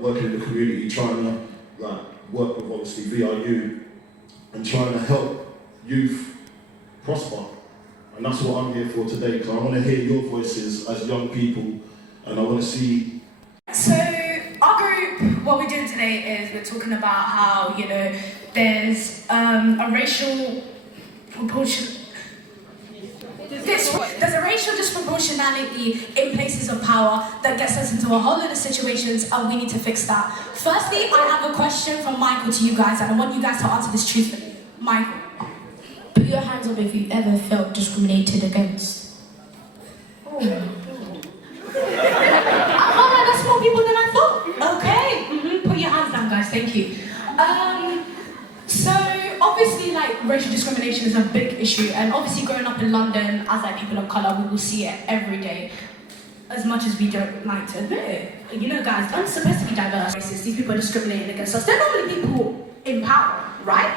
working in the community, trying to like work with obviously VRU and trying to help youth prosper. And that's what I'm here for today, because I want to hear your voices as young people, and I want to see. So our group, what we're doing today is we're talking about how, you know, there's a racial proportion. There's a racial disproportionality in places of power that gets us into a whole lot of situations, and we need to fix that. Firstly, I have a question from Michael to you guys, and I want you guys to answer this truthfully. Michael. Put your hands up if you've ever felt discriminated against. Oh, alright, that's more people than I thought. Okay, put your hands down, guys, thank you. So obviously, like, racial discrimination is a big issue, and obviously growing up in London as like people of colour, we will see it every day. As much as we don't like to admit it. You know, guys, I'm supposed to be diverse. These people are discriminating against us. They're normally people in power, right?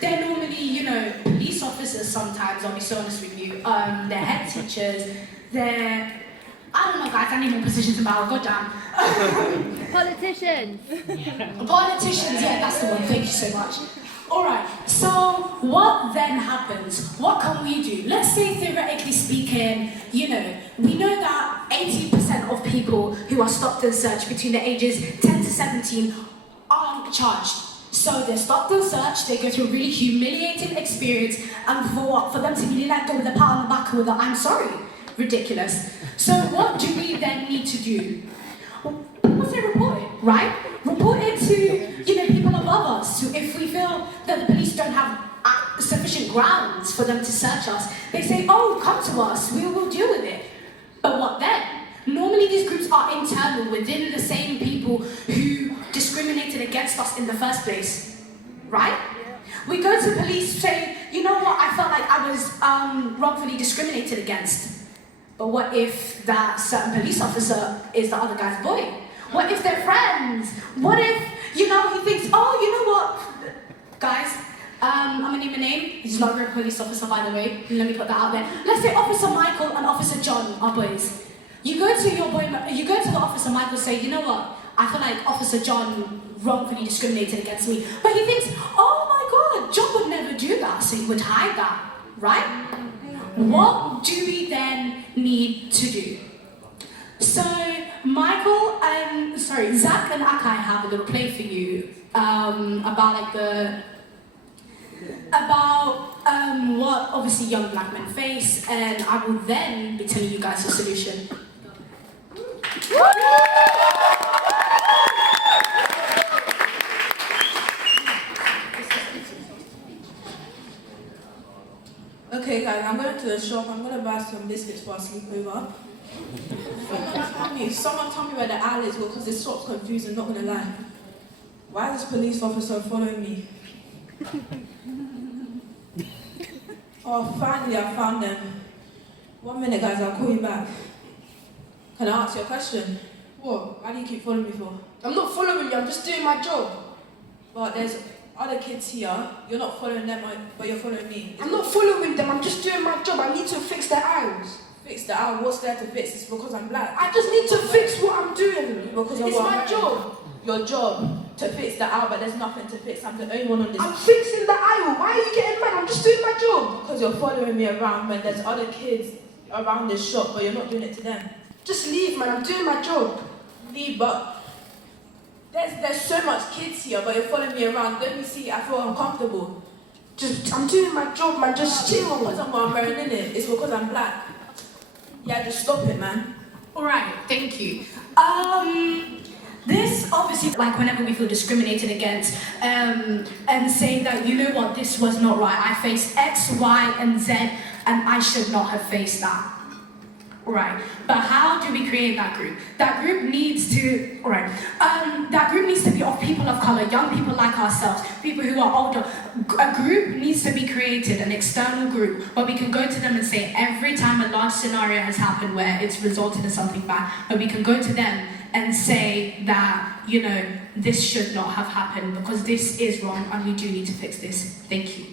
They're normally, you know, police officers sometimes, I'll be so honest with you. They're head teachers, they're, I don't know, guys, I need more positions in power, goddamn. Politicians. Politicians, yeah, that's the one, thank you so much. Alright, so what then happens? What can we do? Let's say, theoretically speaking, you know, we know that 80% of people who are stopped and searched between the ages 10 to 17 aren't charged. So they're stopped and searched, they go through a really humiliating experience, and for what? For them to be let go with a pat on the back with a "I'm sorry." Ridiculous. So what do we then need to do? Well, people say report it, right? Report it to, you know, people above us. So if we feel that the police don't have sufficient grounds for them to search us, they say, oh, come to us, we will deal with it. But what then? Normally these groups are internal within the same people who discriminated against us in the first place, right? We go to police, say, you know what, I felt like I was wrongfully discriminated against. But what if that certain police officer is the other guy's boy? What if they're friends? What if, you know, he thinks, oh, you know what, guys, I'm gonna name a name. He's not a real police officer, by the way. Let me put that out there. Let's say Officer Michael and Officer John are boys. You go to your boy, you go to the Officer Michael, say, you know what, I feel like Officer John wrongfully discriminated against me. But he thinks, oh my God, John would never do that, so he would hide that, right? What do we then need to do? So Zach and Akai have a little play for you about what obviously young black men face, and I will then be telling you guys the solution. Okay guys, I'm going to the shop, I'm going to buy some biscuits for our sleepover. Someone tell me where the aisle is, because this shop's confused, I'm not going to lie. Why is this police officer following me? Oh, finally I found them. 1 minute guys, I'll call you back. Can I ask you a question? What? Why do you keep following me for? I'm not following you, I'm just doing my job. But there's other kids here, you're not following them, but you're following me. I'm not following them, I'm just doing my job. I need to fix their aisles. Fix the aisle? What's there to fix? It's because I'm black. I just need to fix what I'm doing. Because it's my job. Your job to fix the aisle, but there's nothing to fix. I'm the only one on this. I'm fixing the aisle. Why are you getting mad? I'm just doing my job. Because you're following me around when there's other kids around this shop, but you're not doing it to them. Just leave, man. I'm doing my job. Leave, but there's so much kids here, but you're following me around. Don't you see? I feel uncomfortable. I'm doing my job, man. Just chill. Because I'm wearing in it. It's because I'm black. Yeah, just stop it, man. Alright, thank you. This obviously, like whenever we feel discriminated against, and saying that, you know what, this was not right. I faced X, Y, and Z, and I should not have faced that. Right, but how do we create that group? That group needs to, that group needs to be of people of colour, young people like ourselves, people who are older. A group needs to be created, an external group, where we can go to them and say, every time a large scenario has happened where it's resulted in something bad, but we can go to them and say that, you know, this should not have happened because this is wrong and we do need to fix this. Thank you.